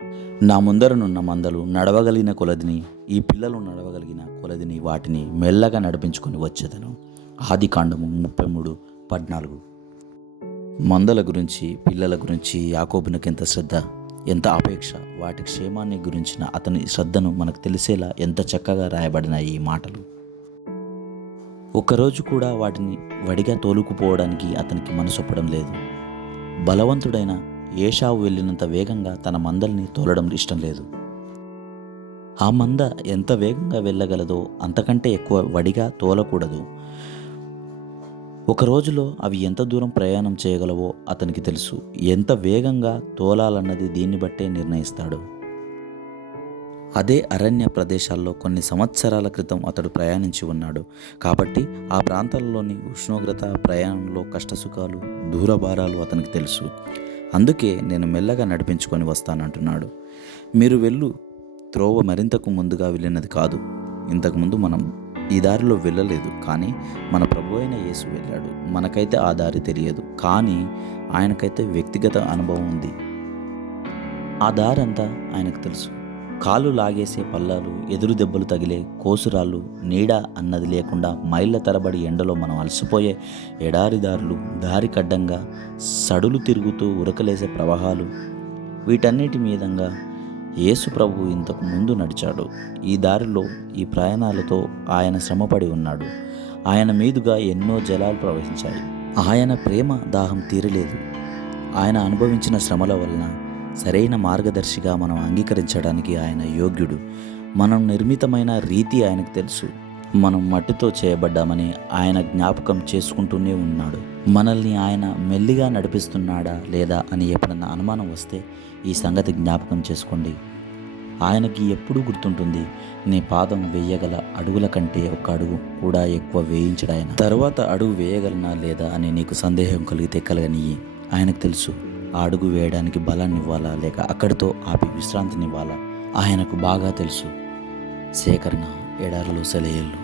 నా ముందరనున్న మందలు నడవగలిగిన కొలదిని, ఈ పిల్లలు నడవగలిగిన కొలదిని వాటిని మెల్లగా నడిపించుకొని వచ్చేదను. ఆదికాండము 33:14. మందల గురించి, పిల్లల గురించి యాకోబునకెంత శ్రద్ధ, ఎంత అపేక్ష, వాటి క్షేమాన్ని గురించిన అతని శ్రద్ధను మనకు తెలిసేలా ఎంత చక్కగా రాయబడినాయి ఈ మాటలు. ఒక్కరోజు కూడా వాటిని వడిగా తోలుకుపోవడానికి అతనికి మనసొప్పడం లేదు. బలవంతుడైన ఏశావు వెళ్ళినంత వేగంగా తన మందల్ని తోలడం ఇష్టం లేదు. ఆ మంద ఎంత వేగంగా వెళ్ళగలదో అంతకంటే ఎక్కువ వడిగా తోలకూడదు. ఒక రోజులో అవి ఎంత దూరం ప్రయాణం చేయగలవో అతనికి తెలుసు. ఎంత వేగంగా తోలాలన్నది దీన్ని బట్టే నిర్ణయిస్తాడు. అదే అరణ్య ప్రదేశాల్లో కొన్ని సంవత్సరాల క్రితం అతడు ప్రయాణించి ఉన్నాడు. కాబట్టి ఆ ప్రాంతాల్లోని ఉష్ణోగ్రత, ప్రయాణంలో కష్టసుఖాలు, దూరభారాలు అతనికి తెలుసు. అందుకే నేను మెల్లగా నడిపించుకొని వస్తానంటున్నాడు. మీరు వెళ్ళు త్రోవ మరింతకు ముందుగా వెళ్ళినది కాదు. ఇంతకుముందు మనం ఈ దారిలో వెళ్ళలేదు, కానీ మన ప్రభు అయిన యేసు వెళ్ళాడు. మనకైతే ఆ దారి తెలియదు, కానీ ఆయనకైతే వ్యక్తిగత అనుభవం ఉంది. ఆ దారి అంతా ఆయనకు తెలుసు. కాళ్ళు లాగేసే పల్లాలు, ఎదురు దెబ్బలు తగిలే కోసురాళ్ళు, నీడ అన్నది లేకుండా మైళ్ళ తరబడి ఎండలో మనం అలసిపోయే ఎడారిదారులు, దారి కడ్డంగా సడులు తిరుగుతూ ఉరకలేసే ప్రవాహాలు, వీటన్నిటి మీదంగా యేసు ప్రభు ఇంతకు ముందు నడిచాడు. ఈ దారిలో, ఈ ప్రయాణాలతో ఆయన శ్రమపడి ఉన్నాడు. ఆయన మీదుగా ఎన్నో జలాలు ప్రవహించాయి. ఆయన ప్రేమ దాహం తీరలేదు. ఆయన అనుభవించిన శ్రమల వలన సరైన మార్గదర్శిగా మనం అంగీకరించడానికి ఆయన యోగ్యుడు. మనం నిర్మితమైన రీతి ఆయనకు తెలుసు. మనం మట్టితో చేయబడ్డామని ఆయన జ్ఞాపకం చేసుకుంటూనే ఉన్నాడు. మనల్ని ఆయన మెల్లిగా నడిపిస్తున్నాడా లేదా అని ఎప్పుడన్నా అనుమానం వస్తే ఈ సంగతి జ్ఞాపకం చేసుకోండి. ఆయనకి ఎప్పుడూ గుర్తుంటుంది, నీ పాదం వేయగల అడుగుల కంటే ఒక అడుగు కూడా ఎక్కువ వేయించడాయన. తరువాత అడుగు వేయగలనా లేదా అని నీకు సందేహం కలిగితే కలగనియ్యి. ఆయనకు తెలుసు ఆ అడుగు వేయడానికి బలాన్ని ఇవ్వాలా లేక అక్కడితో ఆపి విశ్రాంతినివ్వాలా. ఆయనకు బాగా తెలుసు. సేకరణ, ఎడారులు, సెలయేళ్ళు.